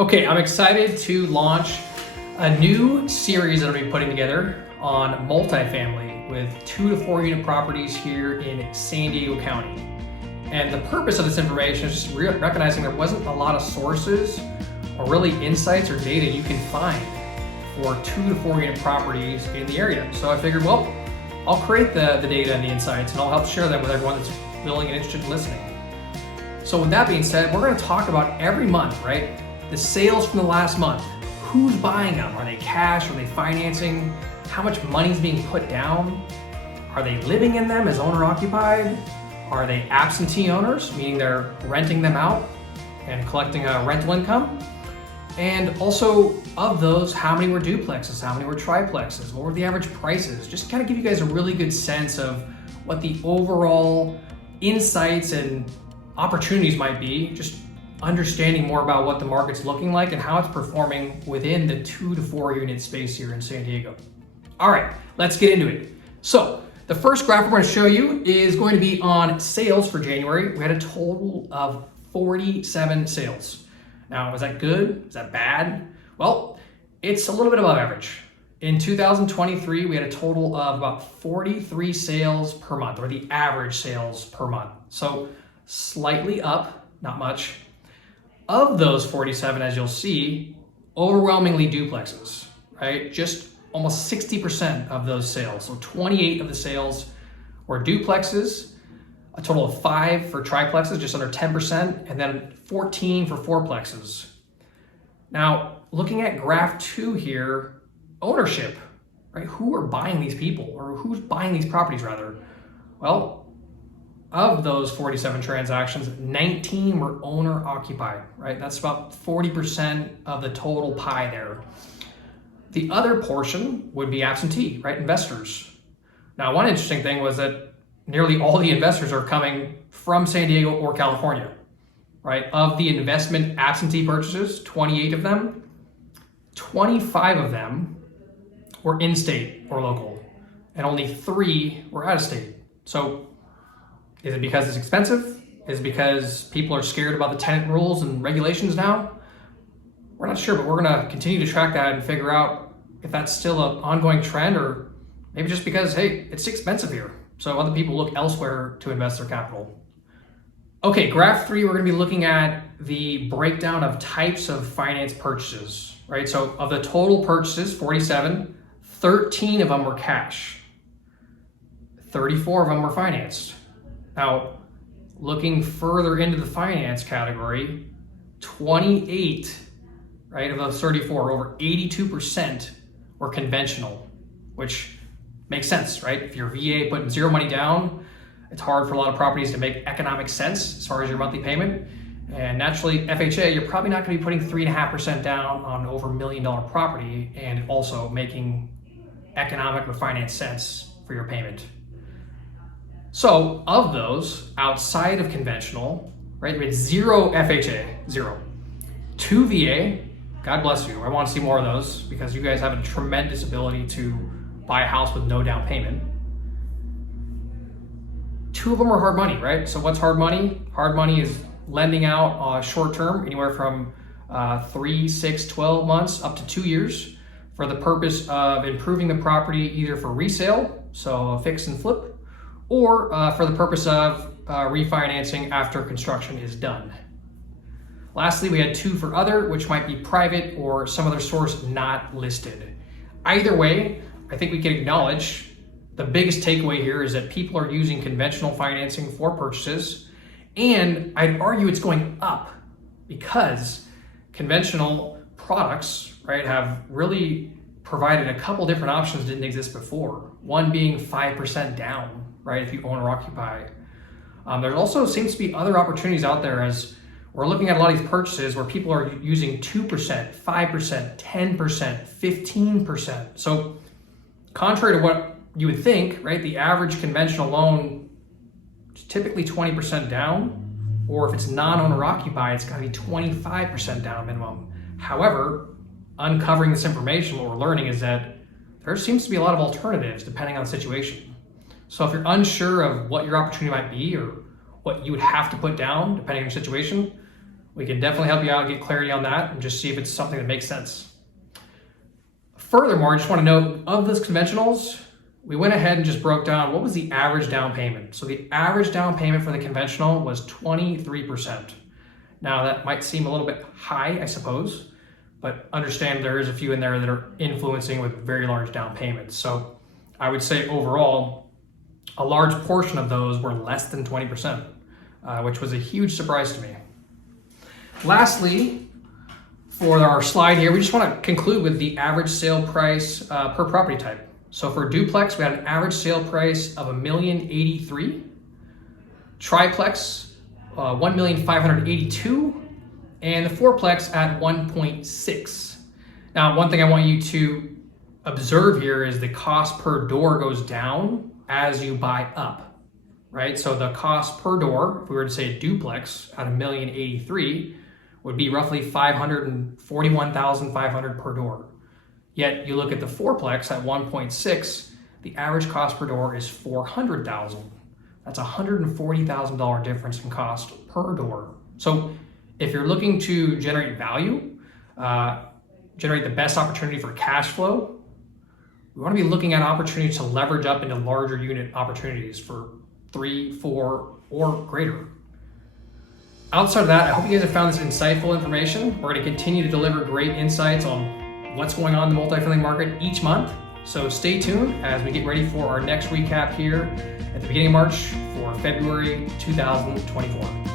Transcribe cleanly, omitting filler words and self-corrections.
Okay, I'm excited to launch a new series that I'll be putting together on multifamily with 2 to 4 unit properties here in San Diego County. And the purpose of this information is just recognizing there wasn't a lot of sources or really insights or data you can find for 2 to 4 unit properties in the area. So I figured, well, I'll create the data and the insights and I'll help share them with everyone that's willing and interested in listening. So with that being said, we're going to talk about every month, right? The sales from the last month. Who's buying them? Are they cash? Are they financing? How much money is being put down? Are they living in them as owner occupied? Are they absentee owners, meaning they're renting them out and collecting a rental income? And also, of those, how many were duplexes? How many were triplexes? What were the average prices? Just kind of give you guys a really good sense of what the overall insights and opportunities might be, just understanding more about what the market's looking like and how it's performing within the 2 to 4 unit space here in San Diego. All right, let's get into it. So the first graph we're going to show you is going to be on sales for January. We had a total of 47 sales. Now, is that good? Is that bad? Well, it's a little bit above average. In 2023, we had a total of about 43 sales per month, or the average sales per month. So slightly up, not much. Of those 47, as you'll see, overwhelmingly duplexes, right? Just almost 60% of those sales. So 28 of the sales were duplexes, a total of 5 for triplexes, just under 10%, and then 14 for fourplexes. Now, looking at graph 2 here, ownership, right? Who are buying these people, or who's buying these properties rather? Well, of those 47 transactions, 19 were owner occupied, right? That's about 40% of the total pie there. The other portion would be absentee, right? Investors. Now, one interesting thing was that nearly all the investors are coming from San Diego or California, right? Of the investment absentee purchases, 28 of them, 25 of them were in-state or local, and only 3 were out-of-state. So is it because it's expensive? Is it because people are scared about the tenant rules and regulations now? We're not sure, but we're gonna continue to track that and figure out if that's still an ongoing trend, or maybe just because, hey, it's expensive here, so other people look elsewhere to invest their capital. Okay, graph 3, we're gonna be looking at the breakdown of types of finance purchases, right? So of the total purchases, 47, 13 of them were cash, 34 of them were financed. Now, looking further into the finance category, 28, right, of those 34, over 82% were conventional, which makes sense, right? If you're VA putting zero money down, it's hard for a lot of properties to make economic sense as far as your monthly payment. And naturally, FHA, you're probably not going to be putting 3.5% down on over $1 million property and also making economic or finance sense for your payment. So of those, outside of conventional, right, we had 0 FHA, 0. 2 VA, God bless you. I want to see more of those because you guys have a tremendous ability to buy a house with no down payment. 2 of them are hard money, right? So what's hard money? Hard money is lending out short term, anywhere from 3, 6, 12 months up to 2 years for the purpose of improving the property either for resale, so a fix and flip, or for the purpose of refinancing after construction is done. Lastly, we had 2 for other, which might be private or some other source not listed. Either way, I think we can acknowledge the biggest takeaway here is that people are using conventional financing for purchases, and I'd argue it's going up because conventional products, right, have really provided a couple different options that didn't exist before. One being 5% down, right, if you own or occupy. There also seems to be other opportunities out there as we're looking at a lot of these purchases where people are using 2%, 5%, 10%, 15%. So contrary to what you would think, right, the average conventional loan is typically 20% down, or if it's non-owner occupied, it's gotta be 25% down minimum. However, uncovering this information, what we're learning is that there seems to be a lot of alternatives depending on the situation. So if you're unsure of what your opportunity might be or what you would have to put down depending on your situation, we can definitely help you out, get clarity on that, and just see if it's something that makes sense. Furthermore, I just want to note, of those conventionals, we went ahead and just broke down what was the average down payment. So the average down payment for the conventional was 23%. Now that might seem a little bit high, I suppose, but understand there is a few in there that are influencing with very large down payments. So I would say overall, a large portion of those were less than 20%, which was a huge surprise to me. Lastly, for our slide here, we just want to conclude with the average sale price per property type. So for duplex, we had an average sale price of $1,083,000. Triplex, $1,582,000, and the fourplex at 1.6. Now, one thing I want you to observe here is the cost per door goes down as you buy up, right? So the cost per door, if we were to say a duplex at $1,083,000, would be roughly $541,500 per door. Yet you look at the fourplex at 1.6, the average cost per door is $400,000. That's a $140,000 difference in cost per door. So if you're looking to generate value, generate the best opportunity for cash flow, we want to be looking at opportunities to leverage up into larger unit opportunities for 3, 4, or greater. Outside of that, I hope you guys have found this insightful information. We're going to continue to deliver great insights on what's going on in the multifamily market each month. So stay tuned as we get ready for our next recap here at the beginning of March for February 2024.